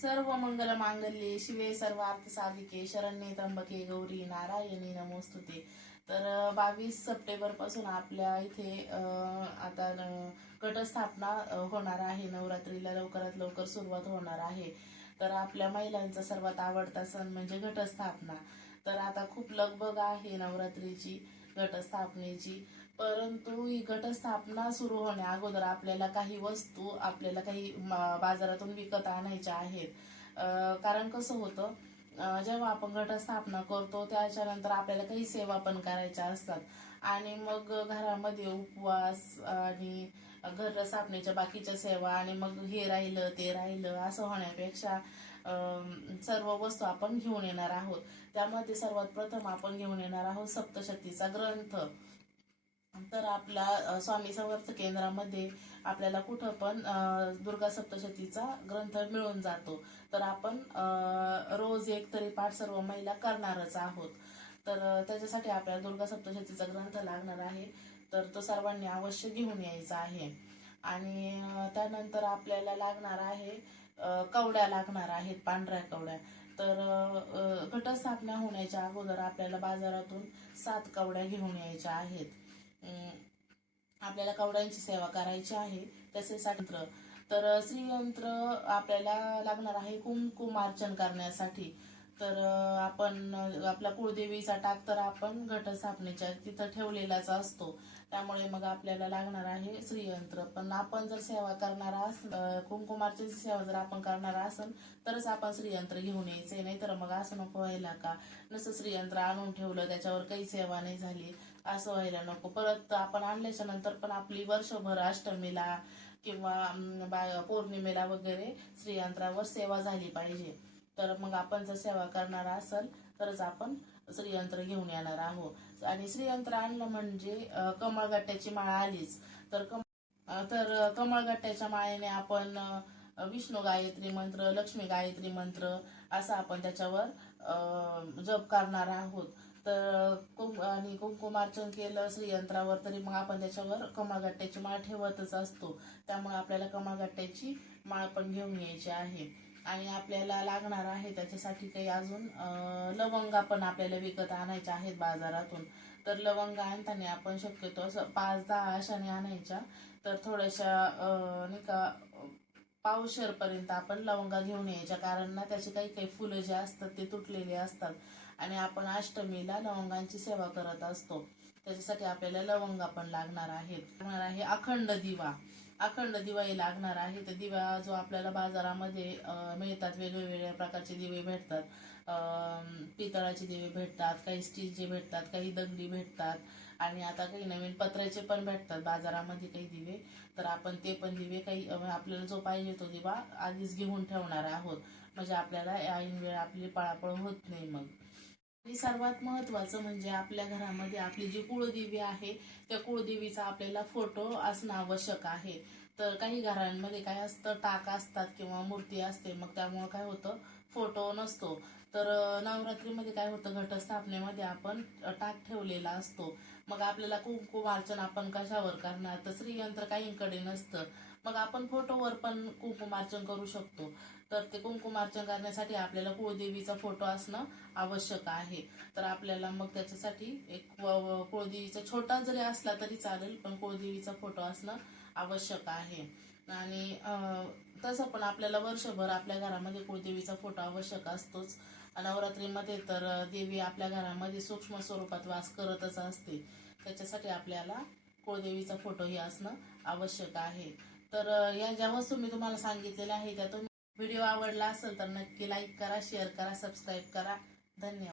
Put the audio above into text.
सर्व मंगल मांगल्ये शिवे सर्वार्थ साधिके शरण्ये त्र्यंबके गौरी नारायणी नमोस्तुते. तर बावीस सप्टेंबरपासून आपल्या इथे आता अं, घटस्थापना होणार आहे. नवरात्रीला लवकरात लवकर सुरुवात होणार आहे. तर आपल्या महिलांचा सर्वात आवडता सण म्हणजे घटस्थापना. तर आता खूप लगबग आहे नवरात्रीची घटस्थापनेची. परंतु ही घटस्थापना सुरू होण्या अगोदर आपल्याला काही वस्तू आपल्याला काही बाजारातून विकत आणायच्या आहेत. कारण कसं होतं जेव्हा आपण घटस्थापना करतो त्याच्यानंतर आपल्याला काही सेवा पण करायच्या असतात. आणि मग घरामध्ये उपवास आणि घर स्थापनेच्या बाकीच्या सेवा आणि मग हे राहिलं ते राहिलं असं होण्यापेक्षा सर्व वस्तू आपण घेऊन येणार आहोत. त्यामध्ये सर्वात प्रथम आपण घेऊन येणार आहोत सप्तशतीचा ग्रंथ. तर आपला स्वामी समर्थ केंद्रामध्ये आपल्याला कुठं पण दुर्गा सप्तशतीचा ग्रंथ मिळून जातो. तर आपण रोज एक तरी पाठ सर्व महिला करणारच आहोत. तर त्याच्यासाठी आपल्याला दुर्गा सप्तशतीचा ग्रंथ लागणार आहे. तर तो सर्वांनी अवश्य घेऊन यायचा आहे. आणि त्यानंतर आपल्याला लागणार आहे कवड्या लागणार आहेत पांढऱ्या कवड्या. तर घटस्थापना होण्याच्या अगोदर आपल्याला बाजारातून सात कवड्या घेऊन यायच्या आहेत. आपल्याला कवड्यांची सेवा करायची आहे तसेच यंत्र तर श्रीयंत्र आपल्याला लागणार आहे कुंकुमार्चन करण्यासाठी. तर आपण आपला कुळदेवीचा टाक तर आपण घटस्थापनेच्या तिथं ठेवलेलाच असतो. त्यामुळे मग आपल्याला लागणार आहे श्रीयंत्र. पण आपण जर सेवा करणार अस कुंकुमारची सेवा जर आपण करणार असेल तरच आपण श्रीयंत्र घेऊन यायचे. नाही तर मग असं नको व्हायला का? नसं श्रीयंत्र आणून ठेवलं त्याच्यावर काही सेवा नाही झाली. असं व्हायला नको. परत आपण आणल्याच्या नंतर पण आपली वर्षभर अष्टमीला किंवा बा- पौर्णिमेला वगैरे श्रीयंत्रावर सेवा झाली पाहिजे. तर मग आपण जर सेवा करणार असेल तरच आपण श्रीयंत्र घेऊन येणार आहोत. आणि श्रीयंत्र आणलं म्हणजे कमळगट्ट्याची माळ आलीच. तर कम तर कमळगट्ट्याच्या माळेने आपण विष्णू गायत्री मंत्र लक्ष्मी गायत्री मंत्र असा आपण त्याच्यावर जप करणार आहोत. तर कुंक आणि कुंकुमार्चन केलं श्रीयंत्रावर तरी मग आपण त्याच्यावर कमळगट्ट्याची माळ ठेवतच असतो. त्यामुळे आपल्याला कमळगट्ट्याची माळ पण घेऊन यायची आहे. आणि आपल्याला लागणार आहे त्याच्यासाठी काही अजून लवंगा पण आपल्याला विकत आणायच्या आहेत बाजारातून. तर लवंगा आणताना आपण शक्यतो असं पाच दहा अशाने आणायच्या. तर थोड्याशा नाही का पावशेरपर्यंत आपण लवंगा घेऊन यायच्या. कारण ना त्याचे काही काही फुलं जे असतात ते तुटलेले असतात. आणि आपण अष्टमीला लवंगांची सेवा करत असतो. त्याच्यासाठी आपल्याला लवंगा पण लागणार आहेत. लागणार आहे अखंड दिवा. अखंड दिवाही लागणार आहे. तर दिवा जो आपल्याला बाजारामध्ये मिळतात. वेगवेगळ्या प्रकारचे दिवे भेटतात. पितळाचे दिवे भेटतात काही स्टीलचे भेटतात काही दगडी भेटतात. आणि आता काही नवीन पत्र्याचे पण भेटतात. बाजारामध्ये काही दिवे. तर आपण ते पण दिवे काही आपल्याला जो पाहिजे तो दिवा आधीच घेऊन ठेवणार आहोत. म्हणजे आपल्याला ऐन वेळ आपली पळापळ होत नाही मग. सर्वात महत्वाचं म्हणजे आपल्या घरामध्ये आपली जी कुळदेवी आहे त्या कुळदेवीचा आपल्याला फोटो असणं आवश्यक आहे. तर काही घरांमध्ये काय असतं टाक असतात किंवा मूर्ती असते मग त्यामुळं काय होतं फोटो नसतो. तर नवरात्रीमध्ये काय होतं घटस्थापनेमध्ये आपण टाक ठेवलेला असतो. मग आपल्याला कुंकुमार्चन आपण कशावर करणार? तर श्रीयंत्र काहींकडे नसतं. मग आपण फोटोवर पण कुंकुमार्चन करू शकतो. तर ते कुंकुमार्चन करण्यासाठी आपल्याला कुळदेवीचा फोटो असणं आवश्यक आहे. तर आपल्याला मग त्याच्यासाठी एक कुळदेवीचा छोटा जरी असला तरी चालेल पण कुळदेवीचा फोटो असणं आवश्यक आहे. आणि तसं पण आपल्याला वर्षभर आपल्या घरामध्ये कुळदेवीचा फोटो आवश्यक असतोच. नवरात्रीमध्ये तर देवी आपल्या घरामध्ये सूक्ष्म स्वरूपात वास करतच असते. त्याच्यासाठी आपल्याला कुळदेवीचा फोटोही असणं आवश्यक आहे. तर या ज्या वस्तू मी तुम्हाला सांगितलेल्या आहे त्या तुम्ही व्हिडिओ आवडला असेल तर नक्की लाईक करा शेअर करा सबस्क्राईब करा. धन्यवाद.